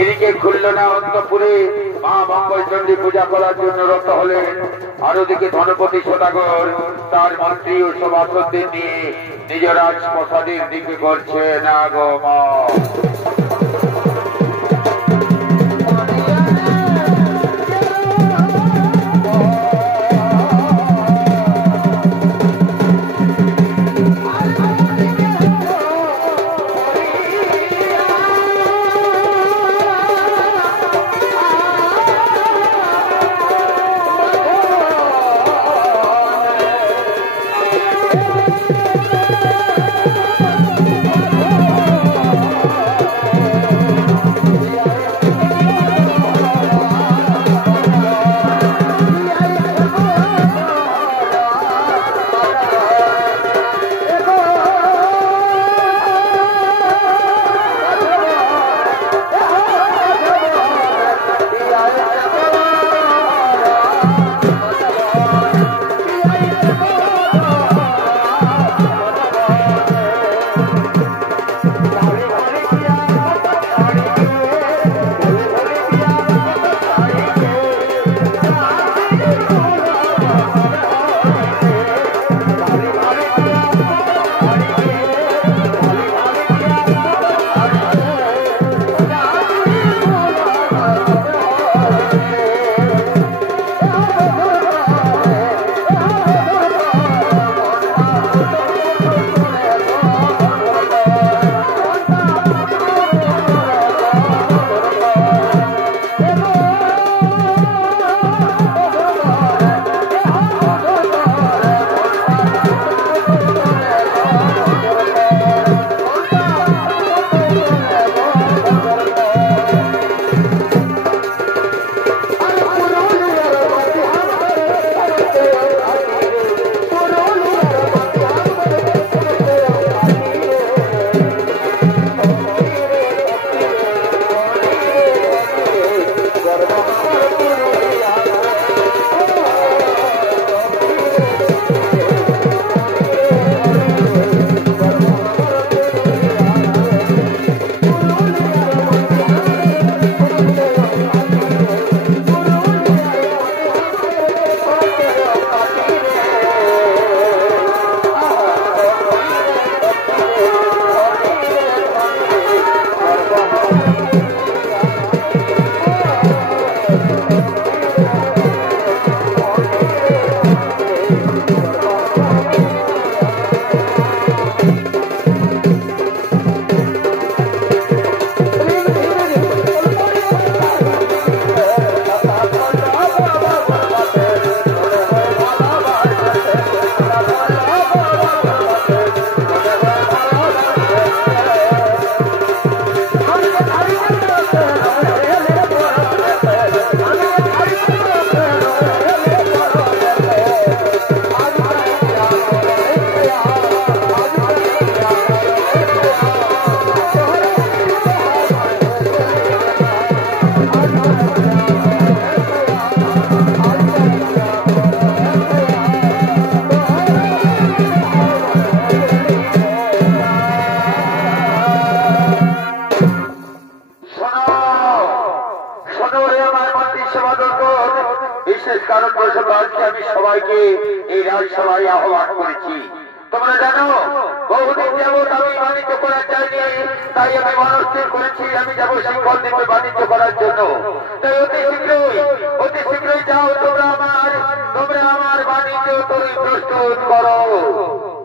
এদিকে খুলনা অন্তপুরে মা মঙ্গল চণ্ডী পূজা করার জন্য রত হলেন, আর ওদিকে ধনপতি সদাগর তার মন্ত্রী ও সভাসদদের নিয়ে নিজ রাজপ্রাসাদের দিকে করছেন আগমন। রাজসভায় আহ্বান করেছি। তোমরা জানো বহুদিন যাবৎ আমি বাণিজ্য করার চাইনি, তাই আমি মনস্থির করেছি আমি যাবো সিংহল দ্বীপে বাণিজ্য করার জন্য। তাই অতি শীঘ্রই যাও, তোমরা আমার বাণিজ্য তৈরি প্রস্তুত করো।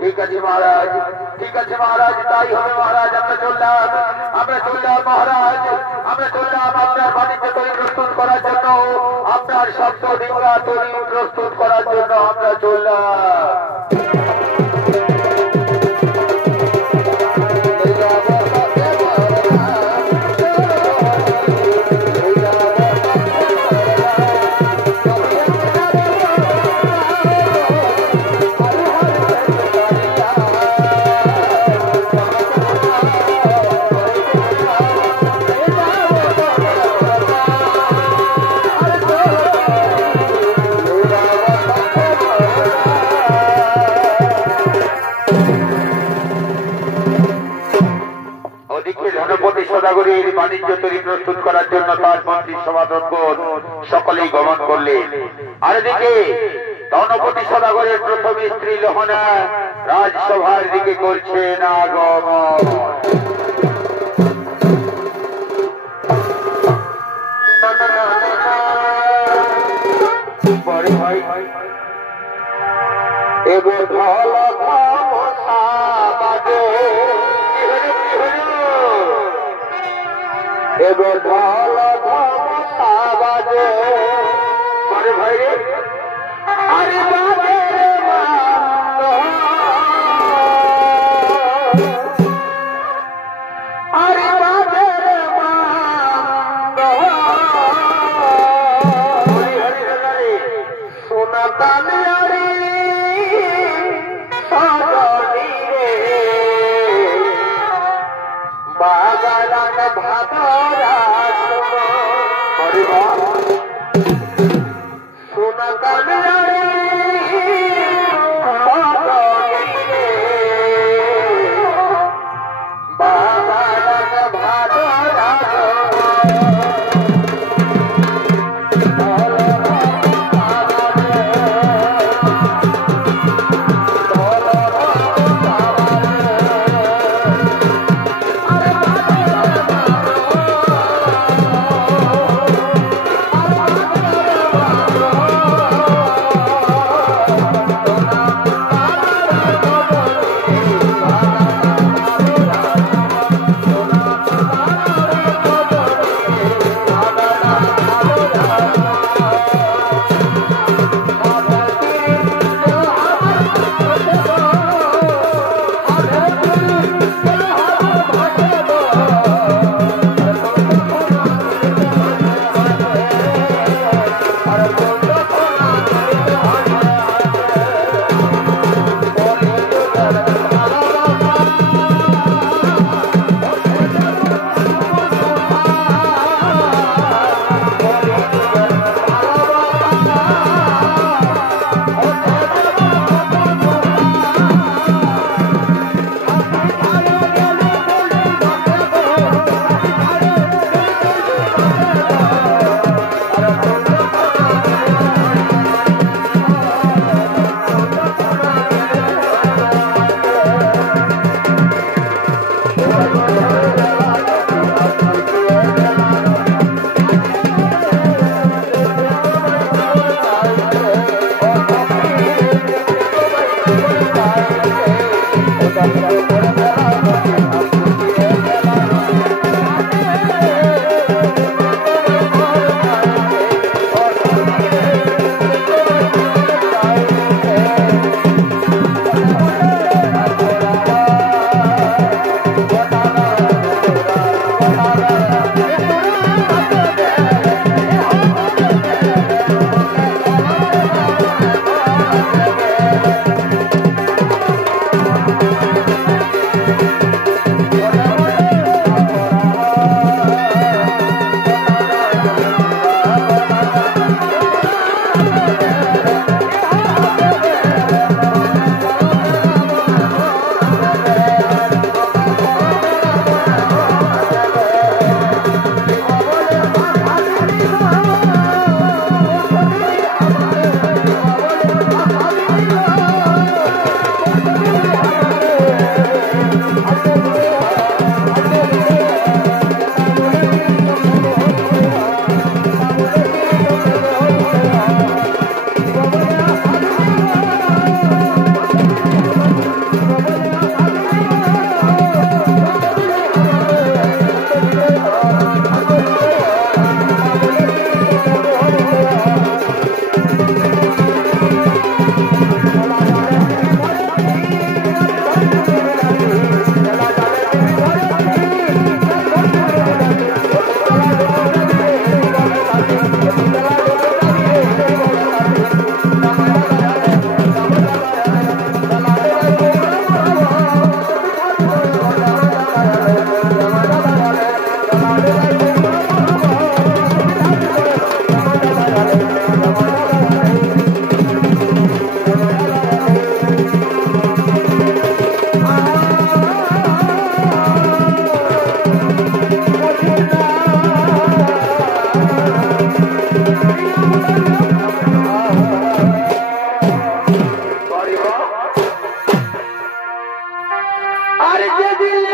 ঠিক আছে মহারাজ, ঠিক আছে মহারাজ, তাই হবে মহারাজ। আমরা চললাম মহারাজ, আমরা চললাম আপনার বাণিজ্য তৈরি প্রস্তুত করার জন্য, আপনার শব্দ ডিঙ্গা তৈরি প্রস্তুত করার জন্য আমরা চললাম। সদাগরের বাণিজ্য তৈরি প্রস্তুত করার জন্য তার মন্ত্রী সভাসদগণ সকলেই গমন করলেন। আর এদিকে ধনপতি সদাগরের প্রথম স্ত্রী লোহনা রাজসভার দিকে করছেন আগমন। বড় ভাই এবার ভালো এবার ভালো বাজে বড় ভাই আরে বাজে আরে বাজে সোনা কালিয়ারি বাগান ভাবরা সোনা কালিয়ারি আর যেদিন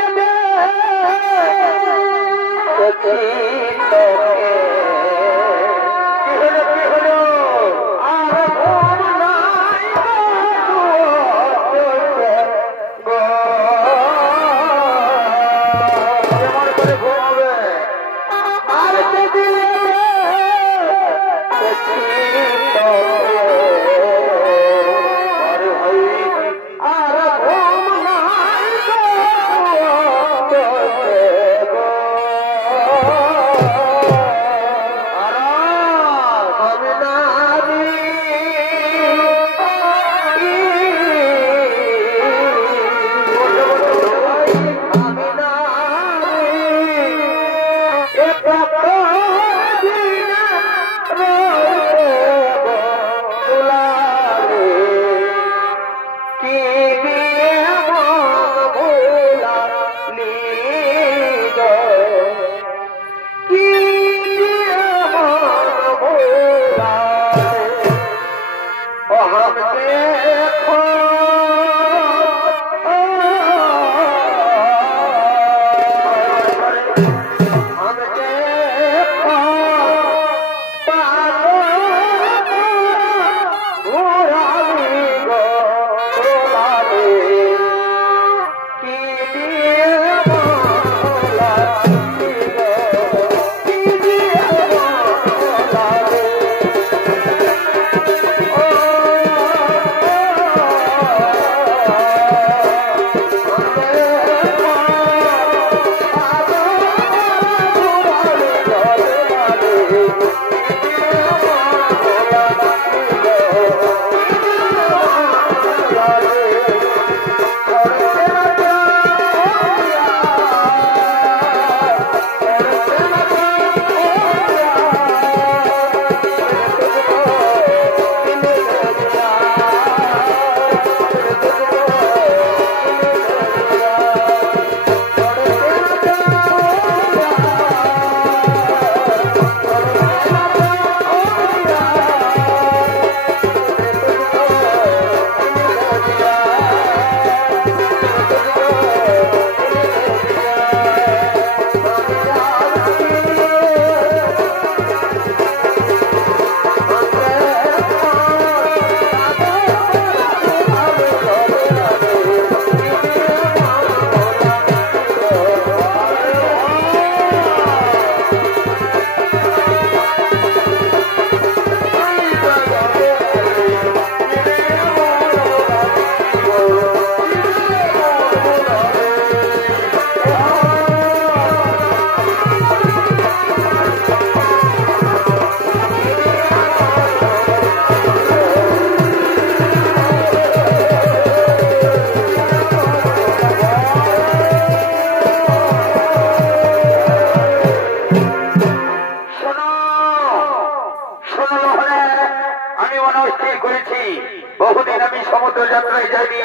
বহুদিন আমি সমুদ্র যাত্রায় যাইনি,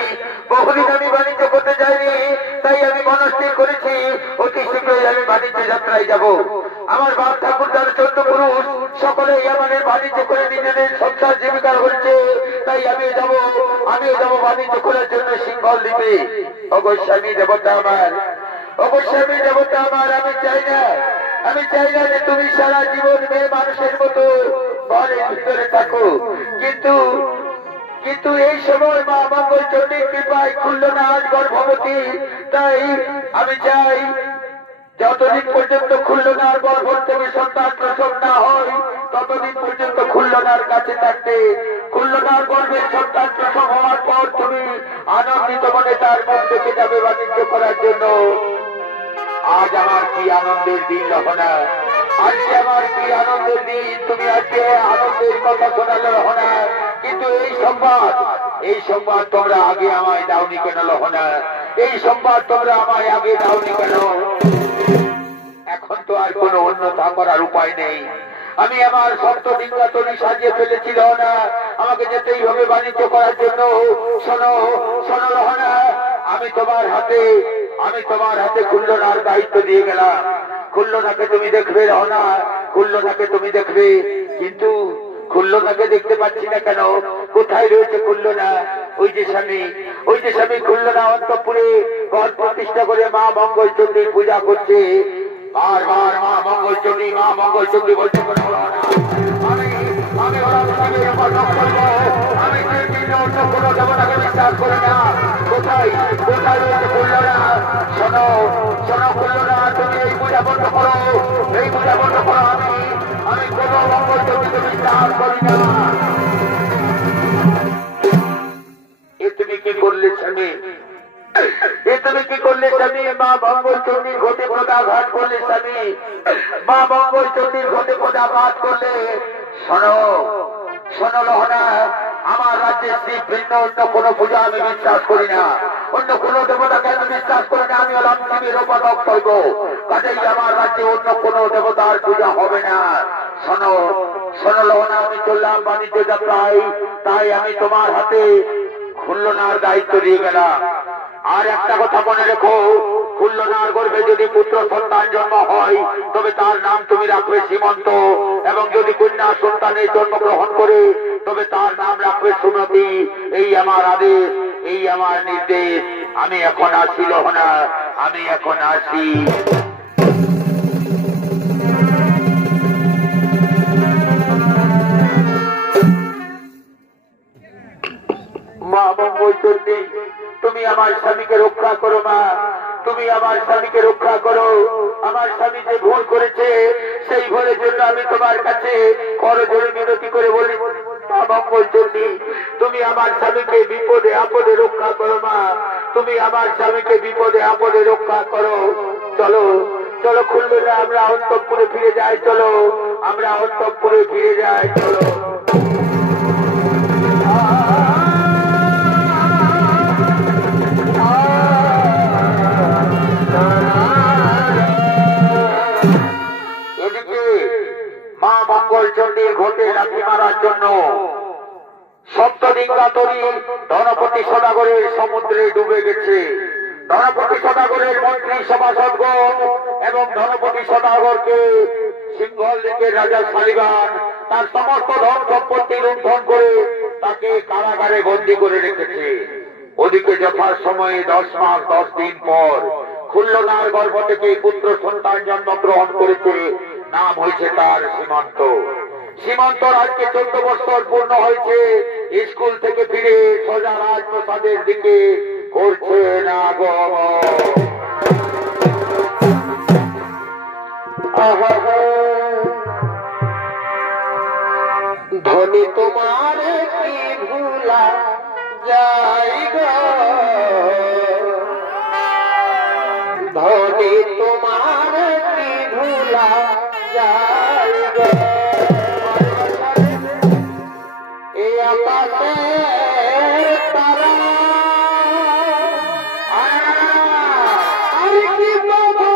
বহুদিন আমি বাণিজ্য করতে যাইনি, তাই আমি মনস্থির করেছি অতি শীঘ্রই আমি বাণিজ্য যাত্রায় যাব। আমার বাপ ঠাকুর তার 14 পুরুষ সকলেই আমাদের বাণিজ্য করে নিজেদের সংসার জীবিকা হচ্ছে, তাই আমিও যাব বাণিজ্য করার জন্য সিংহল দ্বীপে। অবশ্যই দেবতা আমার, অবশ্যই দেবতা আমার, আমি চাই না যে তুমি সারা জীবন মেয়ে মানুষের মতো ঘরের ভিতরে থাকো, কিন্তু এই সময় মা মঙ্গল চণ্ডীর কৃপায় খুলল না আজ গর্ভবতী। তাই আমি চাই যতদিন পর্যন্ত খুলনার গর্ভ থেকে সন্তান প্রসব না হয় ততদিন পর্যন্ত খুলনার কাছে থাকতে, খুলনার গর্ভের সন্তান প্রসব হওয়ার পর তুমি আনন্দিত মনে তার মন দেখে যাবে বাণিজ্য করার জন্য। আজ আমার কি আনন্দের দিন রহনা, আজকে আমার কি আনন্দের দিন, তুমি আজকে আনন্দের কথা শোনালে রহনা, কিন্তু এই সংবাদ তোমরা আগে আমায় দাওনি কেন রহনা, এই সংবাদ তোমরা আমায় আগে দাওনি কেন? এখন তো আর কোনো অন্যথা করার উপায় নেই, আমি আমার সপ্ত ডিঙ্গাতনি সাজিয়ে ফেলেছি রহনা, আমাকে যেতেই হবে বাণিজ্য করার জন্য। শোনো শোনো রহনা, আমি তোমার হাতে খুলনার দায়িত্ব দিয়ে গেলাম। খুলনাকে তুমি দেখবে রহনা, খুলনাকে তুমি দেখবে, কিন্তু খুলনাকে দেখতে পাচ্ছি না কেন? কোথায় রয়েছে খুলনা? ওই যে স্বামী, ওই যে স্বামী খুলনা অন্তঃপুরে ঘর প্রতিষ্ঠা করে মা মঙ্গলচণ্ডীর পূজা করছে। বারবার মা মঙ্গলচণ্ডী বলতে পারবো না। আমি ওরা স্বামীর উপর নখ করবো। আমি অন্য কোনো দেবতাকে বিশ্বাস করি না। কোথায় রয়েছে খুলনা? শোনো খুলনা, তুমি এই পূজা বন্ধ করো, এই পূজা বন্ধ করো। আমি কোনো মঙ্গলচণ্ডীকে বিশ্বাস করি না। তুমি কি করলে স্বামী? তুমি কি করলে স্বামী? মা মঙ্গলচণ্ডীর ঘটে পদাঘাত করলে স্বামী, মা মঙ্গলচণ্ডীর ঘটে পদাঘাত করলে। শোনো লহনা, আমার রাজ্যে শ্রী ভিন্ন অন্য কোন পূজা আমি বিশ্বাস করি না, অন্য কোন দেবতাকে আমি বিশ্বাস করি না। আমি হলাম শিবের উপাসক সর্ব, কাজেই আমার রাজ্যে অন্য কোন দেবতার পূজা হবে না। শোনো লহনা, আমি চললাম বাণিজ্য যাত্রায়, তাই আমি তোমার হাতে খুলনার দায়িত্ব দিয়ে গেলাম। আর একটা কথা মনে রেখো, খুলনার গর্ভে যদি পুত্র সন্তান জন্ম হয় তবে তার নাম তুমি রাখবে সীমন্ত, এবং যদি কন্যা সন্তানের জন্মগ্রহণ করে তবে তার নাম রাখবে সুমতি। এই আমার আদেশ, এই আমার নির্দেশ। আমি এখন আসি লহনা, আমি এখন আসি। মা মঙ্গলচণ্ডী, তুমি আমার স্বামীকে রক্ষা করো। মা, তুমি আমার স্বামীকে রক্ষা করো। আমার স্বামী যে ভুল করেছে সেই ভুলের জন্য আমি তোমার কাছে করজোড়ে মিনতি করে বলি, মা মঙ্গলচণ্ডী, তুমি আমার স্বামীকে বিপদে আপদে রক্ষা করো। মা, তুমি আমার স্বামীকে বিপদে আপদে রক্ষা করো। চলো খুলনা, আমরা অন্তঃপুরে ফিরে যাই। চলো, আমরা অন্তঃপুরে ফিরে যাই। চলো। মা মঙ্গলচণ্ডীর ঘটে লাথি মারার জন্য সপ্তদিঙ্গা তরী ধনপতি সদাগরের সমুদ্রে ডুবে গেছে। ধনপতি সদাগরের মন্ত্রী সভাসদগণ এবং ধনপতি সদাগরকে সিংহল দিকের রাজা শালিবান তার সমস্ত ধন সম্পত্তি লুণ্ঠন করে তাকে কারাগারে বন্দী করে রেখেছে। ওদিকে যথার সময়ে 10 মাস 10 দিন পর খুলনার গর্ভ থেকে পুত্র সন্তান জন্মগ্রহণ করেছে। নাম হয়েছে তার সীমন্ত। সীমন্তর আজকে 14 বছর পূর্ণ হয়েছে। স্কুল থেকে ফিরে সোজা রাজপ্রাসাদের দিকে করছে না গমন। ধনী তোমার কি ভুলা যাই গো, ধনী তোমার কি ভুলা যাই গো। এই আকাশে তারা আর কি বাবা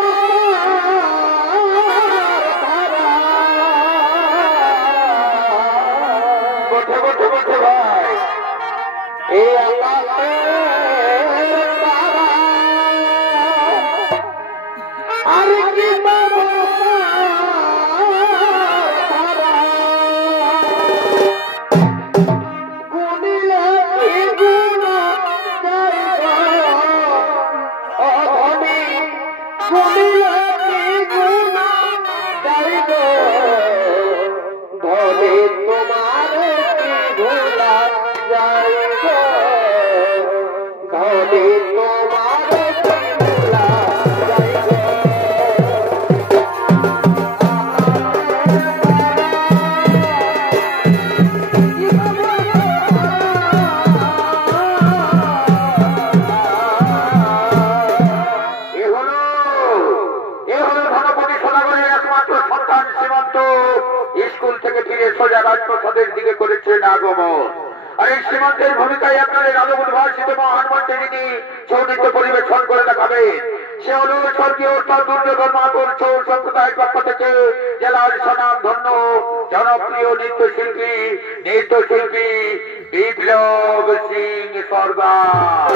বটে ভাই, এই আকাশে তারা আর কি বাবা গুনিলে কি গুণা যাই গো, অধনী গুনিলে কি গুণা যাই গো। ধনী তোমার কি ভুলা যাই গো, ধনী তোমার কি ভুলা যাই গো। স্কুল থেকে ফিরে সোজা রাজপ্রাসাদের দিকে করেছেন আগমন। আর এই সীমান্তের ভূমিকায় আপনাদের আলো উদ্ভাসিত মহান মন্ত্রী যিনি সৌনৃত্য পরিবেশন করে দেখাবেন, সে হল স্বর্গীয় দুর্যোধন মাতুর চৌর সম্প্রদায়ের পক্ষ থেকে জেলার স্বনাম ধন্য জনপ্রিয় নৃত্যশিল্পী বিপ্লব সিং সরকার।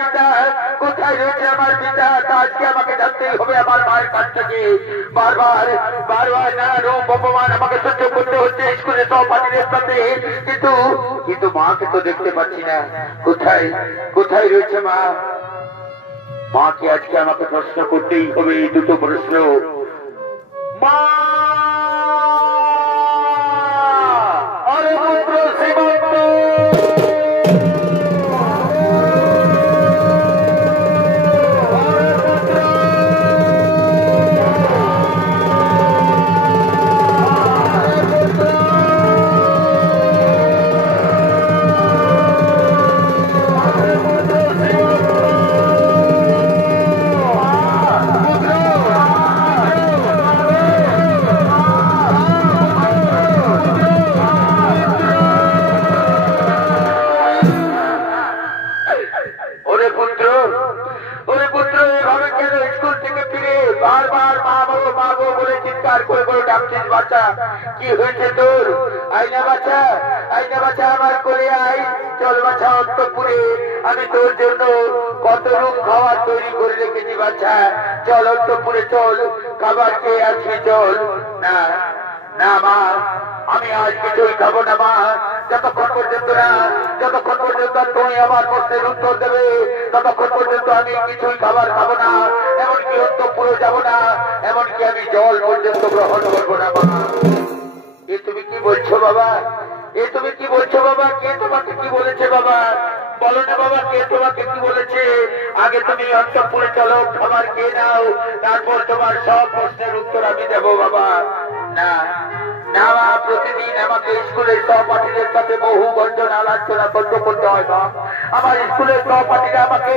পিতা, কোথায় রয়েছে আমার পিতা? আজকে আমাকে জানতেই হবে আমার মায়ের কাছ থেকে। বারবার বারবার নানা রূপ অপমান আমাকে সহ্য করতে হচ্ছে স্কুলে সহপাঠীদের সাথে, কিন্তু মাকে তো দেখতে পাচ্ছি না। কোথায় কোথায় রয়েছে মা? মাকে আজকে আমাকে প্রশ্ন করতেই হবে, এই দুটো প্রশ্ন। মা! আরে পুত্র শ্রীমন্ত! কি হয়েছে তোর? আইনা বাচ্চা, আইনা বাচ্চা আমার করে আই। চল বাচ্চা অন্তপুরে, আমি তোর জন্য কত রূপ খাবার তৈরি করে রেখেছি বাচ্চা। চল অন্তপুরে, চল খাবার খেয়ে আসবি। চল। না না মা, আমি আজ কিছুই খাবো না মা, যতক্ষণ পর্যন্ত তুমি আমার প্রশ্নের উত্তর দেবে ততক্ষণ পর্যন্ত আমি কিছুই খাবার খাবো না, এমনকি অন্তপুরে যাবো না, এমনকি আমি জল পর্যন্ত গ্রহণ করবো না মা। এ তুমি কি বলছো বাবা? এ তুমি কি বলছো বাবা? কে তোমাকে কি বলেছে বাবা? বলো না বাবা, কে তোমাকে কি বলেছে? আগে তুমি অন্তপুরে চলো, খাবার খেয়ে নাও, তারপর তোমার সব প্রশ্নের উত্তর আমি দেবো বাবা। না না মা, প্রতিদিন আমাকে স্কুলের সহপাঠীদের সাথে বহু গঞ্জন আলোচনা করতে হয় মা। আমার স্কুলের সহপাঠীরা আমাকে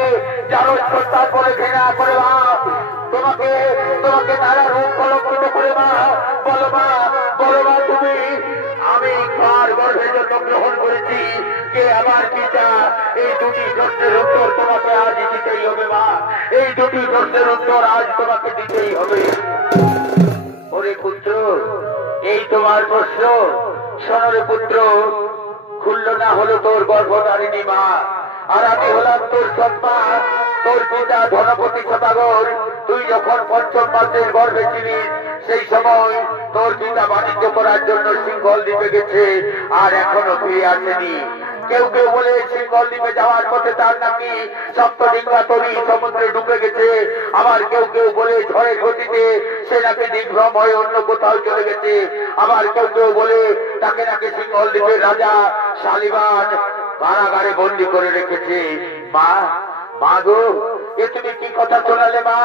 যারো সন্তান বলে ঘৃণা করে মা। তোমাকে তোমাকে তারা রূপ কলঙ্কিত করে মা। বলো মা, বলো মা তুমি, আমি কার গর্ভে জন্মগ্রহণ করেছি, কে আমার পিতা? এই দুটি প্রশ্নের উত্তর তোমাকে আজ দিতেই হবে মা। এই দুটি প্রশ্নের উত্তর আজ তোমাকে দিতেই হবে। ওরে পুত্র, এই তোমার প্রশ্ন। শোনরে পুত্র, খুলল না হলো তোর গর্ভধারিণী মা, আর আমি হলাম তোর সৎমা। তোর পিতা ধনপতি সদাগর। তুই যখন পঞ্চম মাসের গর্ভে ছিলিস, সেই সময় তোর পিতা বাণিজ্য করার জন্য সিংহল দ্বীপে গেছে, আর এখনো ফিরে আসেনি। কেউ কেউ বলে সিংহল দ্বীপে যাওয়ার পথে তার নাকি সপ্তডিঙ্গা তরি সমুদ্রে ডুবে গেছে। আবার কেউ কেউ বলে ঝড়ের গতিতে সে নাকি দিগ্ভ্রম হয়ে অন্য কোথাও চলে গেছে। আবার কেউ কেউ বলে তাকে নাকি সিংহল দ্বীপের রাজা শালিবান কারাগারে বন্দী করে রেখেছে। মা, মা গো, এ তুমি কি কথা শোনালে মা?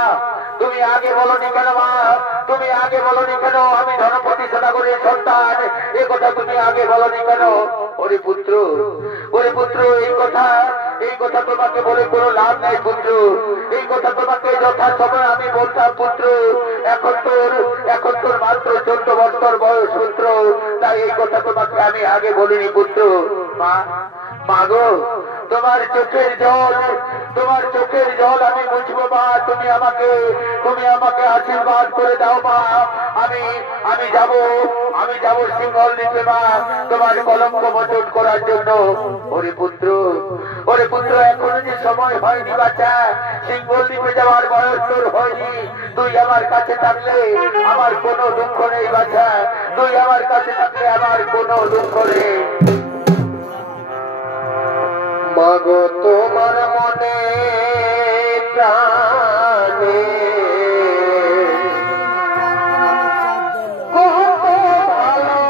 তুমি আগে বলনি কেন মা? তুমি আগে বলনি কেন আমি ধনপতি সদাগরের সন্তান? এ কথা তুমি আগে বলনি কেন? ওরে পুত্র, ওরে পুত্র, এই কথা তোমাকে বলে কোনো লাভ নাই পুত্র। এই কথা তোমাকে যথাসময় আমি বলতাম পুত্র। এখন তোর মাত্র 14 বছর বয়স পুত্র, তাই এই কথা তোমাকে আমি আগে বলিনি পুত্র। মা, মা গো, তোমার চোখের জল আমি বুঝবো মা। তুমি আমাকে আশীর্বাদ করে দাও মা। আমি যাব সিংহল দ্বীপে মা, তোমার কলঙ্ক মোচন করার জন্য। ওরে পুত্র, এখনো যে সময় হয়নি বাচ্চা, সিংহল দ্বীপে যাওয়ার বয়স তোর হয়নি। তুই আমার কাছে থাকলে আমার কোনো দুঃখ নেই বাচ্চা। তুই আমার কাছে থাকলে আমার কোনো দুঃখ নেই। মাগো, তোমার মনে প্রাণে কত ভালো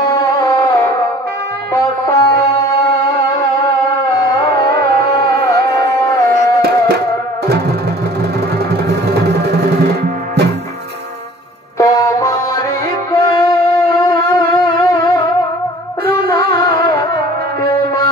বাসা, তোমারি করুণা মা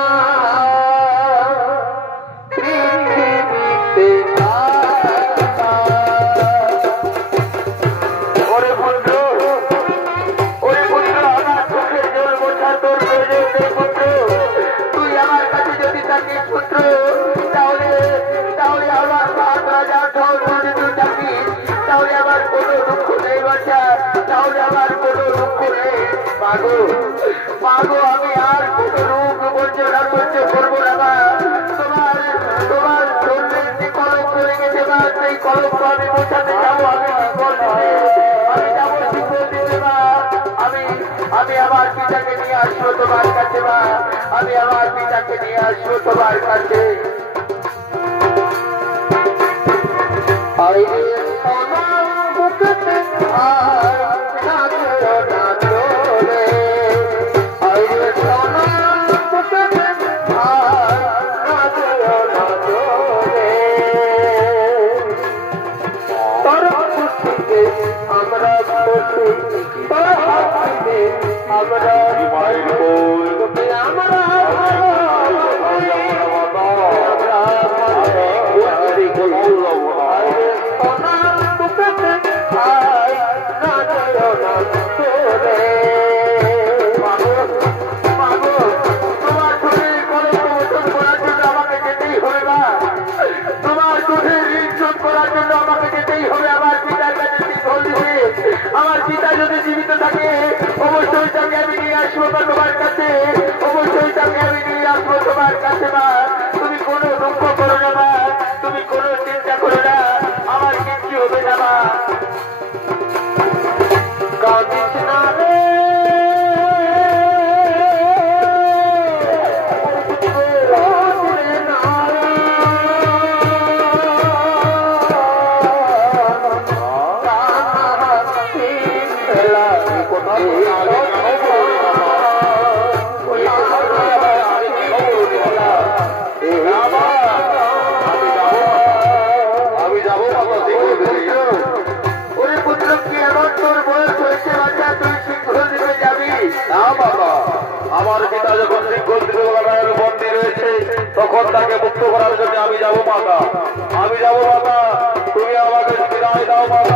মাগো, আমি আর কোনো রূপ বঞ্চনা সহ্য করবো না মা। তোমার শরীরের এই কলঙ্ক আমি মোছাতে যাবো, আমি যাবো শিক্ষক দিতে মা। আমি আমার পিতাকে নিয়ে আসবো তোমার কাছে মা, আমি আমার পিতাকে নিয়ে আসবো তোমার কাছে। আমার পিতা যদি জীবিত থাকে অবশ্যই তাকে আমি নিয়ে আসবো তোমার কাছে, অবশ্যই তাকে আমি নিয়ে আসবো তোমার কাছে মা। তুমি কোনো দুঃখ করো না মা, তুমি কোনো চিন্তা করো না, আমার কিচ্ছু হবে না মা। কাঁদিস না রে আমার পিতা যখন শৃঙ্খল দ্বীপের বন্দী রয়েছে তখন তাকে মুক্ত করার জন্য আমি যাবো মাতা, আমি যাবো মাতা, তুমি আমাকে বিদায় দাও মাতা।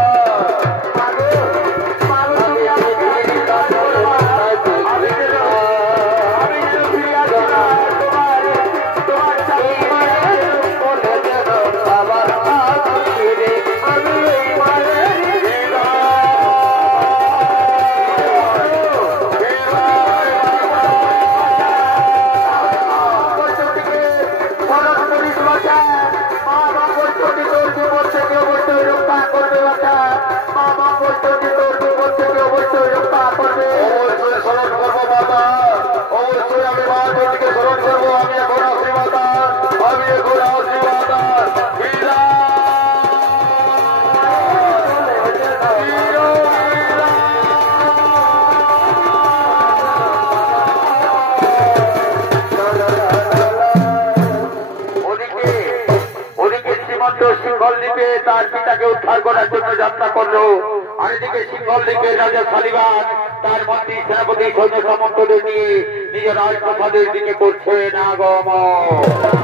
সিংহল দ্বীপে তার পিতাকে উদ্ধার করার জন্য যাত্রা করলো, আর এদিকে সিংহল দ্বীপের রাজা শালিবান তার মন্ত্রী সেনাপতি সৈন্য সামন্তদের নিয়ে নিজের রাজপ্রাসাদের দিকে করছেন আগমন।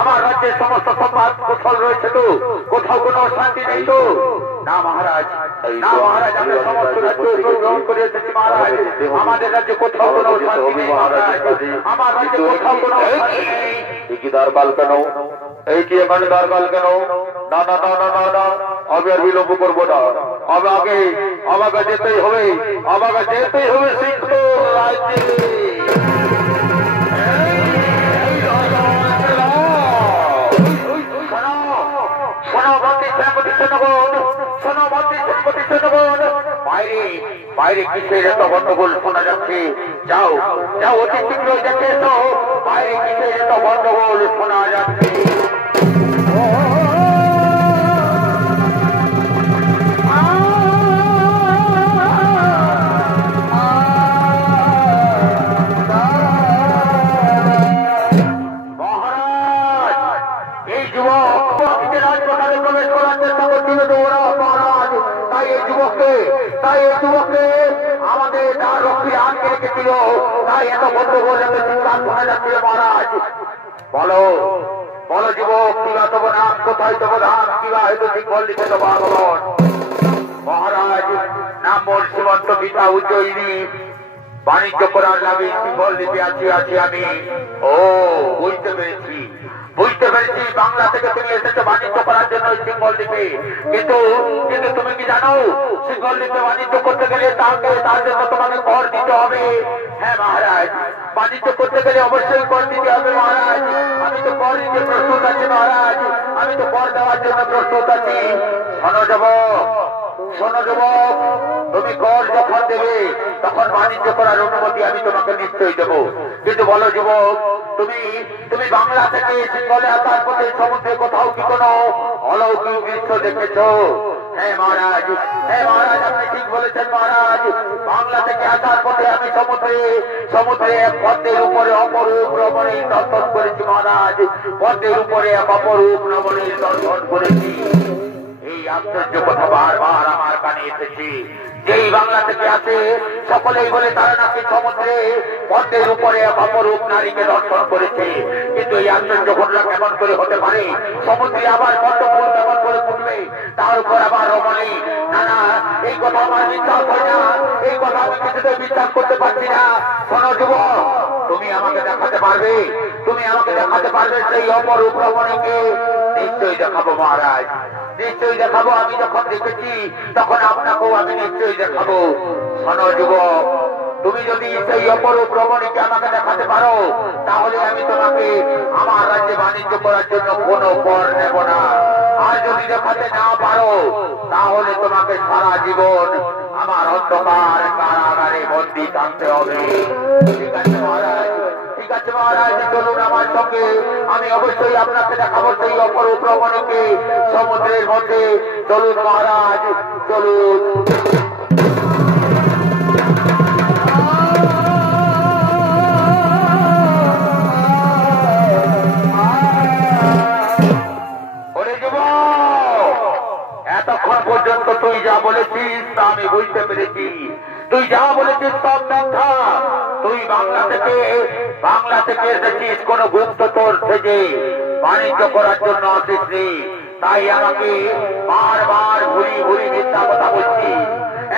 আমার রাজ্যের সমস্ত সম্পদ কুশল রয়েছে তো, কোথাও কোনো শান্তি নেই তো? না মহারাজ, না মহারাজ, আমরা সমস্ত রাজ্য গ্রহণ করে এসেছি মহারাজ, আমাদের রাজ্যে কোথাও কোনো শান্তি নেই মহারাজ, আমার রাজ্যে কোথাও কোনো শান্তি নেই। কি দরকার কেন? এই কি এখানে দরকার কেন? না না না না না না, আমি আর বিলম্ব করবো না, আমাকে যেতেই হবে, সিংহ রাজ্যে। বাইরে কিসের এত গন্ডগোল শোনা যাচ্ছে? যাও যাও, অতি শীঘ্র দেখে এসো বাইরে কিসের এত গন্ডগোল শোনা যাচ্ছে। আমাদের তার রক্ষী আটকে রেখেছিল, তাই এত গন্ডগোল শোনা যাচ্ছিল। মহারাজ বলো বলো যুবক, কিবা তব নাম, কোথায় তব ধাম, কিবা হয়তো সিংহল লিখে দেবো আগমন। মহারাজ নাম মোর সীমন্ত পিতা উজ্জয়িনী, বাণিজ্য করার লাগে সিংহল লিপে আছি আমি। ও বুঝতে পেরেছি, বাংলা থেকে তুমি এসেছো বাণিজ্য করার জন্য সিংহল দ্বীপে। কিন্তু তুমি কি জানো, সিংহল দ্বীপে বাণিজ্য করতে গেলে তার জন্য তোমাকে কর দিতে হবে। হ্যাঁ মহারাজ, বাণিজ্য করতে গেলে অবশ্যই কর দিতে হবে মহারাজ। আমি তো কর দিতে প্রস্তুত আছি মহারাজ, আমি তো কর দেওয়ার জন্য প্রস্তুত আছি। শোনো যুবক, তুমি কর যখন দেবে তখন বাণিজ্য করার অনুমতি আমি তোমাকে নিশ্চয়ই দেবো। কিন্তু বলো যুবক, তুমি বাংলা থেকে সিংহলে আসার পথে সমুদ্রে কোথাও কি কোনো অলৌকিক দৃশ্য দেখেছো? হ্যাঁ মহারাজ, আপনি ঠিক বলেছেন মহারাজ। বাংলা থেকে আসার পথে আমি সমুদ্রে এক পদ্মের উপরে অপরূপ রমণীর দর্শন করেছি মহারাজ। পদ্মের উপরে এক অপরূপ রমণীর দর্শন করেছি। এই আশ্চর্য কথা বারবার আমার কানে এসেছে। যেই বাংলা থেকে আসে সকলেই বলে তারা নাকি সমুদ্রে পদ্মের উপরে এক অপরূপ নারীকে দর্শন করেছে। কিন্তু এই আশ্চর্য ঘটনা কেমন করে হতে পারে? সমুদ্রে আবার পদ্মফুল কেমন করে ফুটবে, তার উপর আবার রমণী? না, এই কথা আমার বিশ্বাস হয় না, এই কথা আমি কিছুতে বিশ্বাস করতে পারছি না। শোনো যুবক, তুমি আমাকে দেখাতে পারবে সেই অপরূপ রমণীকে? নিশ্চয়ই দেখাবো মহারাজ, নিশ্চয়ই দেখাবো। আমি যখন দেখেছি তখন আপনাকেও আমি নিশ্চয়ই দেখাবো। শোনো যুবক, তুমি যদি সেই অপরূপ রমণীকে আমাকে দেখাতে পারো তাহলে আমি তোমাকে আমার রাজ্যে বাণিজ্য করার জন্য কোনো কর নেব না। আর যদি দেখাতে না পারো তাহলে তোমাকে সারা জীবন আমার অন্ধকার কারাগারে বন্দী থাকতে হবে। ঠিক আছে মহারাজ, চলুন আমার সঙ্গে, আমি অবশ্যই আপনাকে দেখাবো সেই অপরূপ রমণীকে সমুদ্রের মধ্যে। চলুন মহারাজ, চলুন। এতক্ষণ পর্যন্ত তুই যা বলেছিস তা আমি বুঝতে পেরেছি। তুই যা বলেছিস সব মিথ্যা। তুই বাংলা থেকে এসেছিস কোন গুপ্তচর থেকে বাণিজ্য করার জন্য আসিসনি। তাই আমাকে বারবার ঘুরি মিথ্যা কথা বলছিস।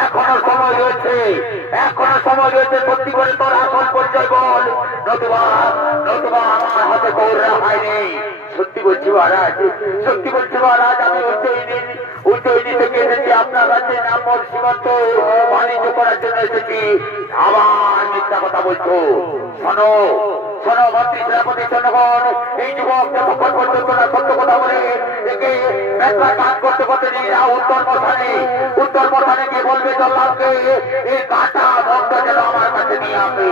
এখনো সময় রয়েছে, সত্যি করে তোর আসল পরিচয় বল, নতুবা আমার হাতে তোর রেহাই নেই। সত্যি বলছি মহারাজ, আমি উজ্জয়িনী থেকে এসেছি আপনার কাছে নাম মোর সীমন্ত, বাণিজ্য করার জন্য এসেছি। আবার মিথ্যা কথা বলছো। শোনো মন্ত্রী সেনাপতি জনগণ, এই যুবক যতক্ষণ পর্যন্ত না সত্য কথা বলে একে ব্যবসা কাজ করতে নিয়ে যাও উত্তর মথানে গিয়ে বলবে জল্লাদকে এই কাটা বন্ধ যেন আমার কাছে নিয়ে আসে।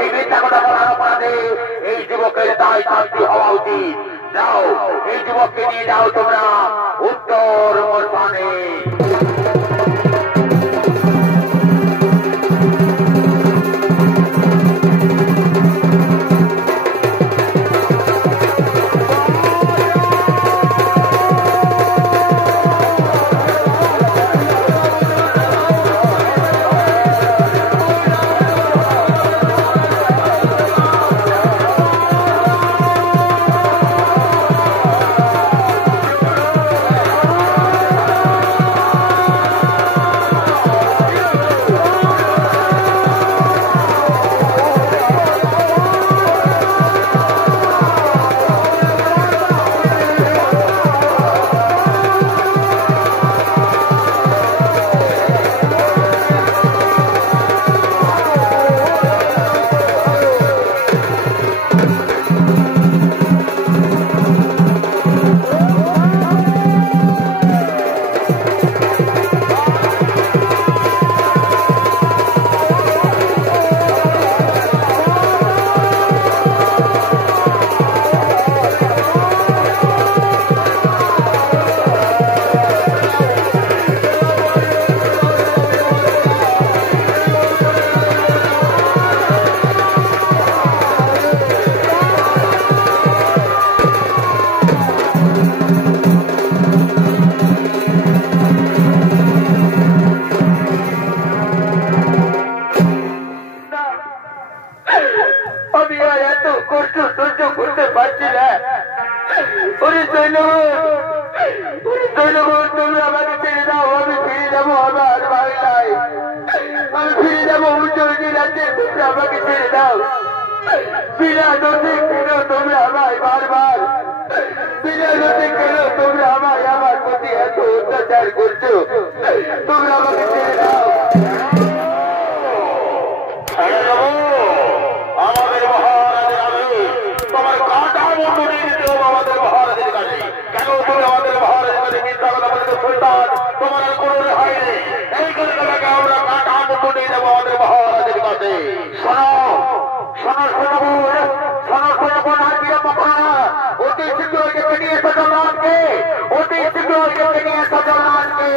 এই মিথ্যা কথা বলার অপরাধে এই যুবকের দায় শাস্তি হওয়া উচিত। যাও, এই যুবককে নিয়ে যাও তোমরা উত্তর মথানে। তুমি আমাকে ছেড়ে দাও, আমি ফিরে যাবো আমার বাংলায়, আমি ফিরে যাবো উজ্জ্বলী রাজ্যে, তুমি আমাকে ছেড়ে দাও। বিনা দোষে কেন তুমি আমায় বারবার, বিনা দোষে কেন তুমি আমায় আমার প্রতি এত অত্যাচার করছো, তুমি আমাকে ছেড়ে দাও। আমাদের মহারাজের আমি তোমার কাটা মন্ডলী দিতে হবে আমাদের মহারাজের কাছে। কেন তুমি আমাদের মহারাজের কাছে মিথ্যা কথা বলতে সুলতান, তোমার কোনো রেহাই নেই। এই কলকাতাকে আমরা কাটা মন্ডলী দেবো আমাদের মহারাজের কাছে। শোনো শোনো শোনো শোনো শোনো কোন হাজিরা মহারা, অতি শীঘ্র ওইকে নিয়ে এসো জল্লাদকে, অতি শীঘ্র ওইকে নিয়ে এসো জল্লাদকে।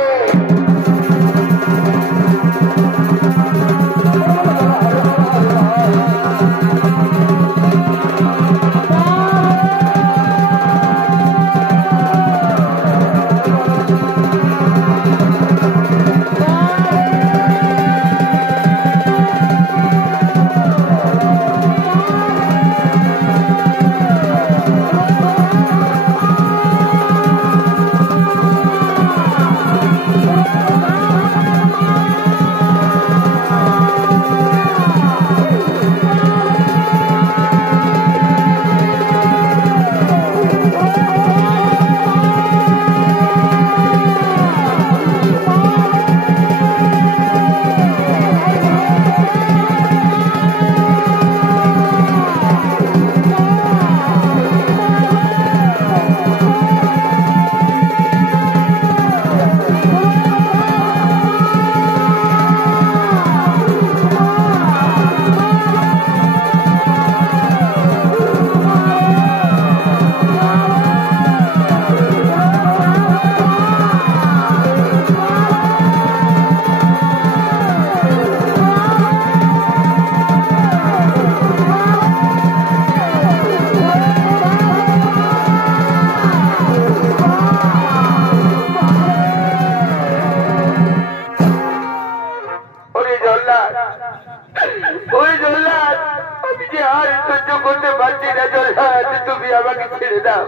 তুমি আমাকে ছেড়ে দাও,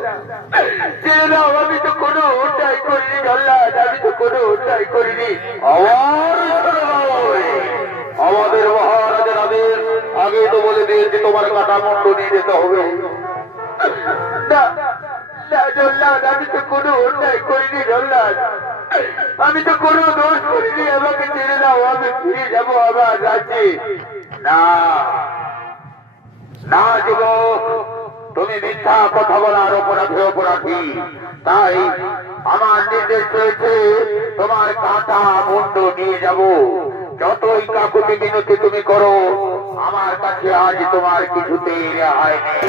ছেড়ে দাও। আমি তো কোনো অন্যায় করিনি জল্লাদ, আমি তো কোনো অন্যায় করিনি। আমাদের মহারাজের আদেশ আগে তো বলে দিয়েছে তোমার কাটা মন্ডলী যেতে হবে। না না জল্লাদ, আমি তো কোনো অন্যায় করিনি জল্লাদ, আমি তো কোনো দোষ করিনি। আমাকে ছেড়ে দাও, আমি ফিরে যাবো আমার রাজ্যে। না না যুবক, তুমি মিথ্যা কথা বলার অপরাধী। তাই আমার নির্দেশ রয়েছে তোমার কাঁটা মুন্ড নিয়ে যাব। যতই কাকুতি মিনতি তুমি করো, আমার কাছে আজ তোমার কিছুতেই রেহাই নেই।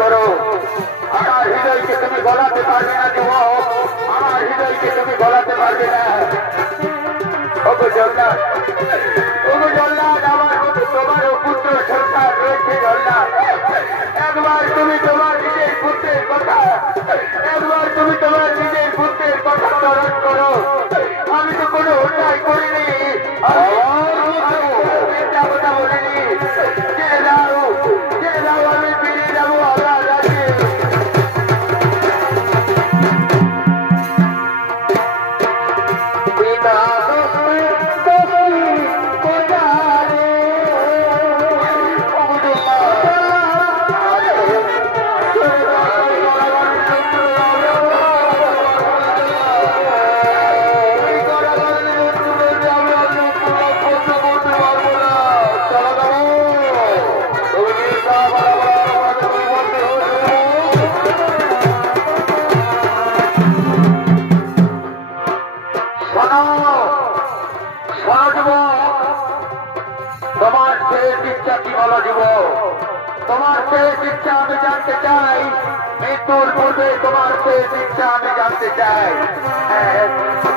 করো, আমার হৃদয়কে তুমি গলাতে পারবে না যুবক, আমার হৃদয়কে তুমি গলাতে পারবে না। ওগো জল্লাদ, ওগো জল্লাদ, আমার মতো তোমারও পুত্র সন্তান রয়েছে জল্লাদ। একবার তুমি তোমার নিজের পুত্রের কথা, একবার তুমি তোমার নিজের পুত্রের কথা স্মরণ করো। আমি তো কোনো অন্যায় করিনি, মিথ্যা কথা বলিনি। ছেড়ে দাও, ছেড়ে দাও, আমি ফিরে যাবো আমার রাজ্যে। তোমার শেষ ইচ্ছা কি বলো যুবক? তোমার শেষ ইচ্ছা আমি জানতে চাই। মৃত্যুর পূর্বে তোমার শেষ ইচ্ছা আমি জানতে চাই।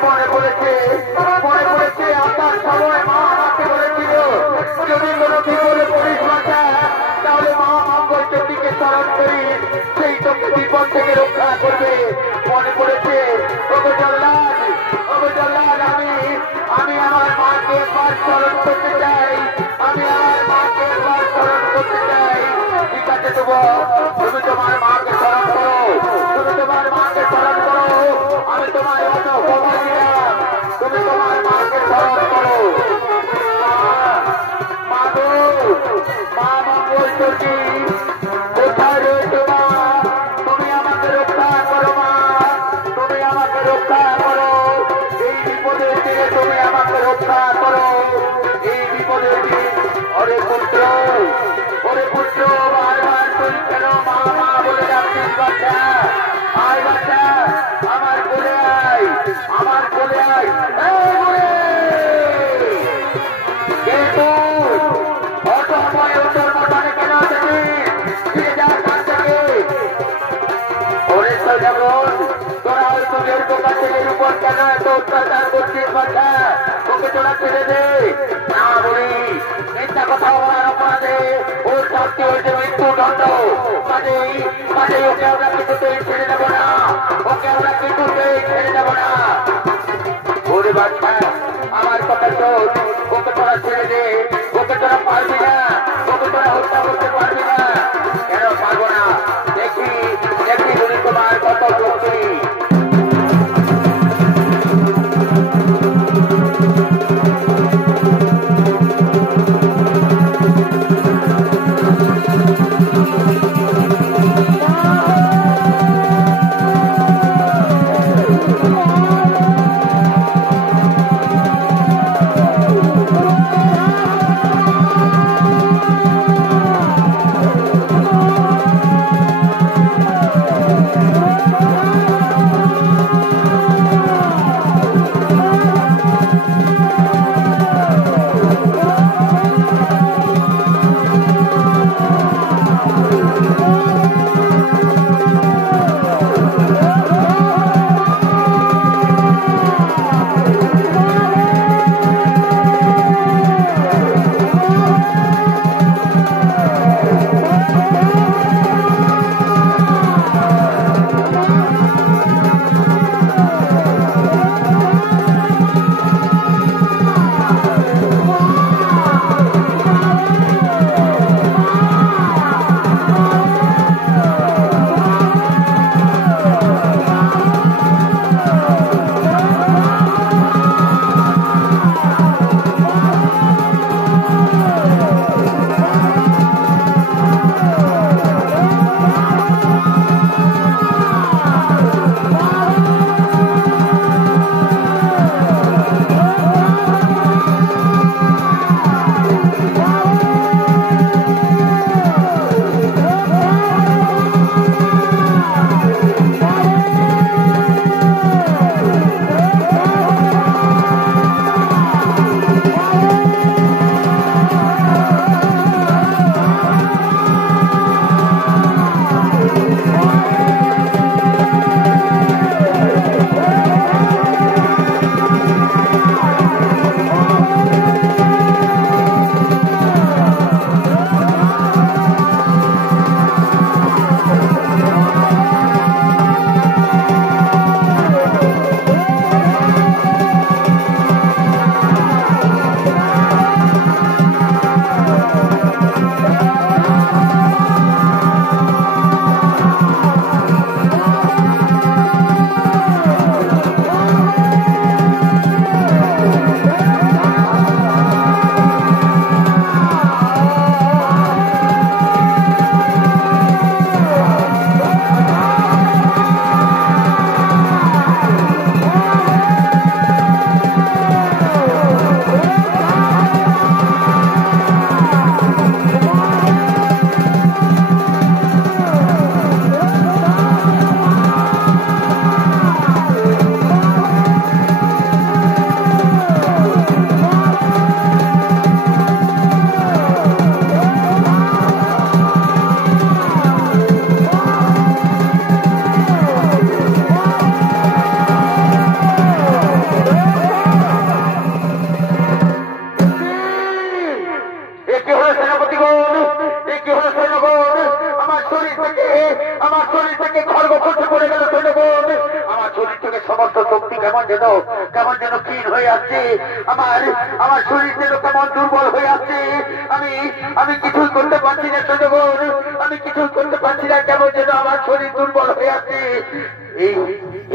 মনে পড়েছে আপনার সময় মা আমাকে বলেছিল, যদি কোনো বিপদে পড়িস বাঁচা তাহলে মা মঙ্গলচণ্ডীকে স্মরণ করি, সেই তোকে বিপদ থেকে রক্ষা করবে। মনে পড়েছে আমি আমার মাকে একবার স্মরণ করতে চাই। আমি আমার মাকে একবার স্মরণ করতে চাই। ঠিক আছে তুমি তোমার মাকে স্মরণ করো, তুমি তোমার মাকে স্মরণ করো। আমি তোমার অত সময় দিলাম, তুমি তোমার মাকে স্মরণ করো। মা গো, মা মঙ্গলচণ্ডী কোথায় রয়েছে মা? তুমি আমাকে রক্ষা করো মা, তুমি আমাকে রক্ষা করো। এই বিপদের দিনে তুমি আমাকে রক্ষা করো। এই বিপদের দিন ওরে পুত্র বারবার তুই কেন মা মা বলে ডাকছিস? বাচ্চা আয়, বাচ্চা আমার কোলে আয়, আমার কোলে আয়। কিন্তু অসময় ওর মতানে কেন আছিস? ফিরে যা কাছ থেকে। ওরে যেমন তোরা ওই তোদের বোকা ছেলের উপর কেন এত অত্যাচার করছিস? বাচ্চা তোকে তোরা ছেড়ে দে। না বলি মিথ্যা কথা বলার অপরাধে ওর শাস্তি হয়েছে মৃত্যুদণ্ড। কাজেই ওকে আমরা কিছুতেই ছেড়ে দেবো না, ওকে আমরা কিছুতেই ছেড়ে দেবো না। ওরে বাচ্চা আমার কথা শোন, ওকে তোরা ছেড়ে দে। ওকে তোরা পারবি না, ওকে তোরা হত্যা করতে পারবি না। কেন পারবো না? দেখি বলি তোমার কত শক্তি। কি হলো সেনাপতিগণ, এ কি হলো সৈন্যগণ, আমার শরীর থেকে খড়গ খসে পড়ে গেল সৈন্যগণ, আমার শরীর থেকে সমস্ত শক্তি কেমন যেন ক্ষীণ হয়ে আসছে, আমার শরীর যেন কেমন দুর্বল হয়ে আসছে, আমি কিছুই করতে পারছি না সৈন্যগণ, আমি কিছুই করতে পারছি না, কেমন যেন আমার শরীর দুর্বল হয়ে আছে।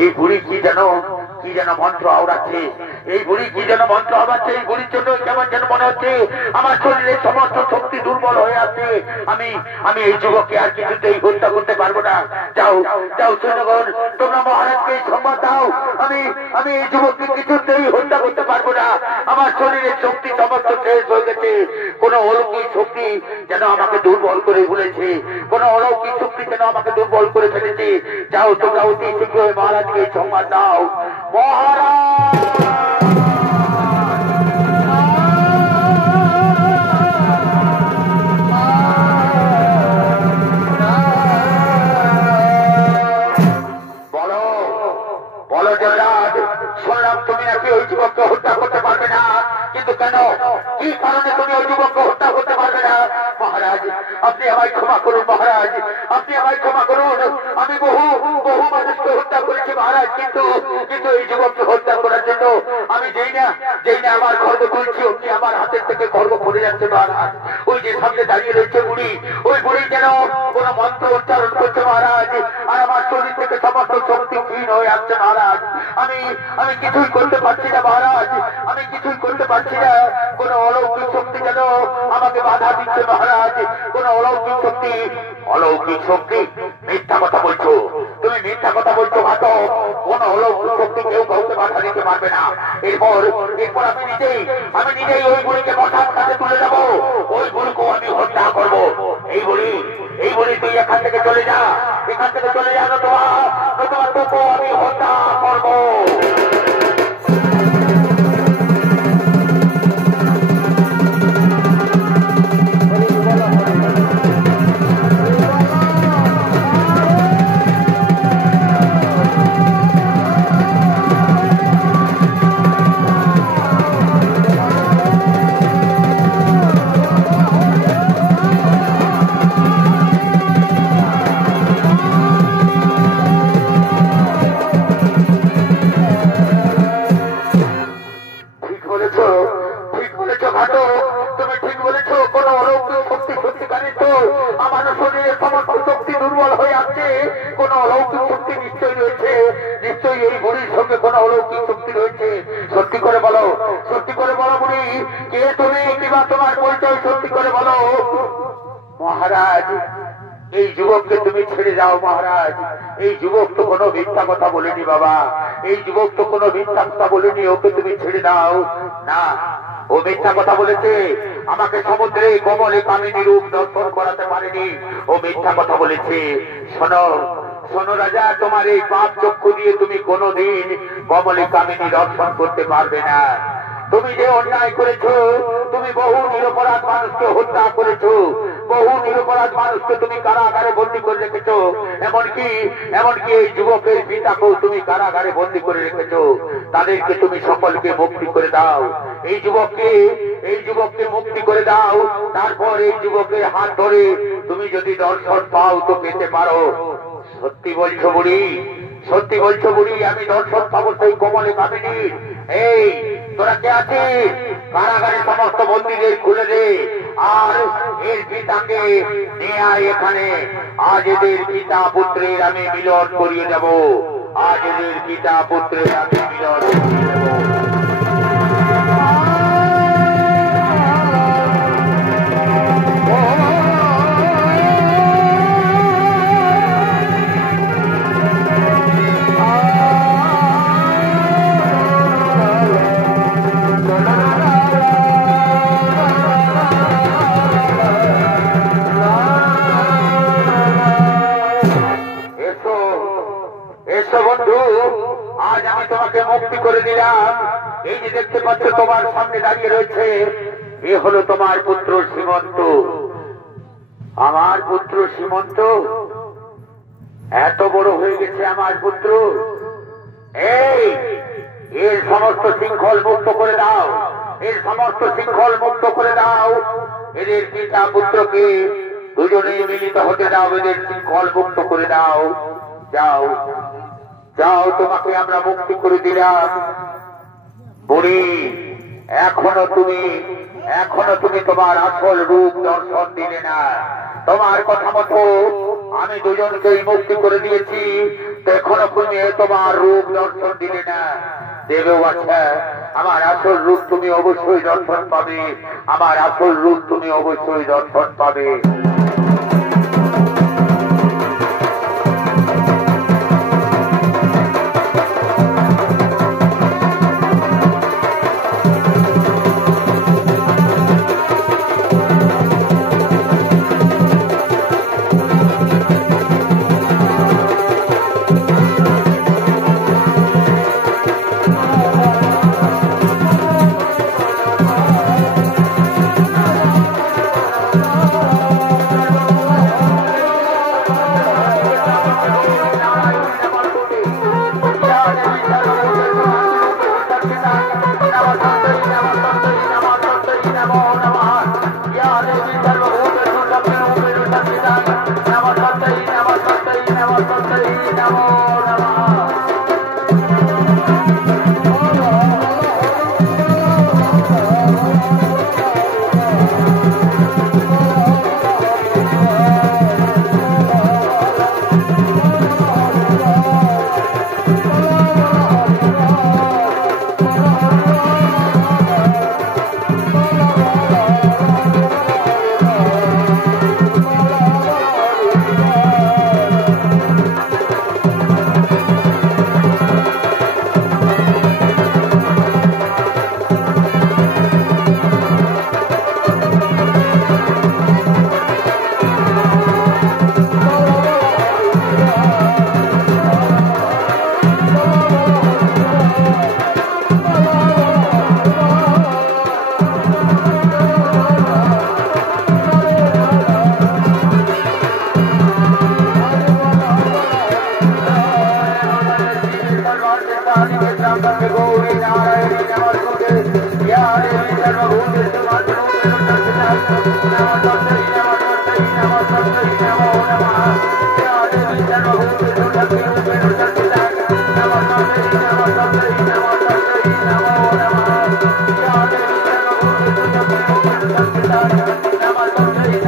এই বুড়ি কি যেন মন্ত্র আওড়াচ্ছে, এই বুড়ি কি যেন মন্ত্র আওড়াচ্ছে, এই বুড়ির জন্য কেমন যেন মনে হচ্ছে আমার শরীরের সমস্ত শক্তি দুর্বল হয়ে আছে। আমি এই যুবককে আর কিছুতেই হত্যা করতে পারবো না। যাও সৈন্যগণ, তোমরা মহারাজকে সংবাদ দাও, আমি এই যুবককে কিছুতেই হত্যা করতে পারবো না। আমার শরীরের শক্তি সমস্ত শেষ হয়ে গেছে, কোন অলৌকিক শক্তি যেন আমাকে দুর্বল করে ফেলেছে, কোন অলৌকিক শক্তি যেন আমাকে দুর্বল করে ফেলেছে। যাও তোমরা অতি শীঘ্রই মহারাজকে সংবাদ দাও। মহারাজ বলো জয়রাজ, শুনলাম তুমি নাকি ওই যুবককে হত্যা করতে পারবে না, কিন্তু কেন, কি কারণে তুমি ওই যুবককে হত্যা করতে পারবে না? মহারাজ আপনি আমায় ক্ষমা করুন, মহারাজ আপনি আমায় ক্ষমা করুন, আমি বহু মানুষকে হত্যা করেছি মহারাজ, কিন্তু এই যুবককে হত্যা করার জন্য আমি যেই না আমার খড়গ তুলছি, অমনি আমার হাতের থেকে খড়গ পড়ে যাচ্ছে মহারাজ। ওই যে সামনে দাঁড়িয়ে রয়েছে বুড়ি, ওই বুড়ি যেন কোন মন্ত্র উচ্চারণ করছে মহারাজ, আর আমার শরীর থেকে সমস্ত শক্তি ক্ষীণ হয়ে আসছে মহারাজ। আমি কিছুই করতে পারছি না মহারাজ, আমি কিছুই করতে পারছি না। কোন অলৌকিক শক্তি যেন আমাকে বাধা দিচ্ছে মহারাজ, কোন অলৌকিক শক্তি। মিথ্যা কথা বলছো তুমি, মিথ্যা কথা বলছো ঘাতক, কোন অলৌকিক শক্তি কেউ কাউকে বাধা দিতে পারবে না। এরপর আমি নিজেই ওই বুড়িকে মশার কাছে তুলে যাবো, ওই বুড়িকেও আমি হত্যা করবো। এই বুড়ি তুই এখান থেকে চলে যা, নতুবা তোকেও আমি হত্যা করবো। সত্যি করে বলো বুড়ি, কে তুমি, কিংবা তোমার পরিচয় সত্যি করে বলো। মহারাজ এই যুবককে তুমি ছেড়ে যাও মহারাজ, এই যুবক তো কোনো মিথ্যা কথা বলেনি বাবা, এই যুবক তো কোনো মিথ্যা কথা বলেনি, ওকে তুমি ছেড়ে দাও। না, ও মিথ্যা কথা বলেছে, আমাকে সমুদ্রে কমলে কামিনী রূপ দর্শন করাতে পারেনি, ও মিথ্যা কথা বলেছে। শোনো রাজা, তোমার এই পাপ চক্ষু দিয়ে তুমি কোনোদিন কমলে কামিনী দর্শন করতে পারবে না। তুমি যে অন্যায় করেছো, তুমি বহু নিরপরাধ মানুষকে হত্যা করেছো, বহু নিরপরাধ মানুষকে তুমি কারাগারে বন্দী করে রেখেছো, এমনকি এই যুবকের পিতাকেও তুমি কারাগারে বন্দী করে রেখেছো। তাদেরকে তুমি সকলকে মুক্তি করে দাও, এই যুবককে মুক্তি করে দাও। তারপর এই যুবকের হাত ধরে তুমি যদি দর্শন পাও তো পেতে পারো। সত্যি বলছো বুড়ি, আমি দর্শন পাবো সেই কমলে কামিনী। এই তোরা কে আছিস, কারাগারে সমস্ত বন্দীদের খুলে দে, আর এর পিতাকে নিয়ে আয় এখানে। আজ এদের পিতা পুত্রের আমি মিলন করিয়ে দেব, আজ এদের পিতা পুত্রের আমি মিলন করিয়ে দেব। আজ আমি তোমাকে মুক্তি করে দিলাম। এই যে দেখতে পাচ্ছ তোমার সামনে দাঁড়িয়ে রয়েছে, এ হলো তোমার পুত্র সীমন্ত। আমার পুত্র সীমন্ত এত বড় হয়ে গেছে আমার পুত্র। এর সমস্ত শৃঙ্খল মুক্ত করে দাও, এর সমস্ত শৃঙ্খল মুক্ত করে দাও। এদের পিতা পুত্রকে দুজনে মিলিত হতে দাও, এদের শৃঙ্খল মুক্ত করে দাও। যাও যাও, তোমাকে আমরা মুক্তি করে দিলাম। বুড়ি, এখনো তুমি তোমার আসল রূপ দর্শন দিলে না। তোমার কথা মতো আমি দুজনকেই মুক্তি করে দিয়েছি, তো এখনো তুমি তোমার রূপ দর্শন দিলে না। দেবেও আচ্ছা, আমার আসল রূপ তুমি অবশ্যই দর্শন পাবে, আমার আসল রূপ তুমি অবশ্যই দর্শন পাবে।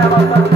Namaste.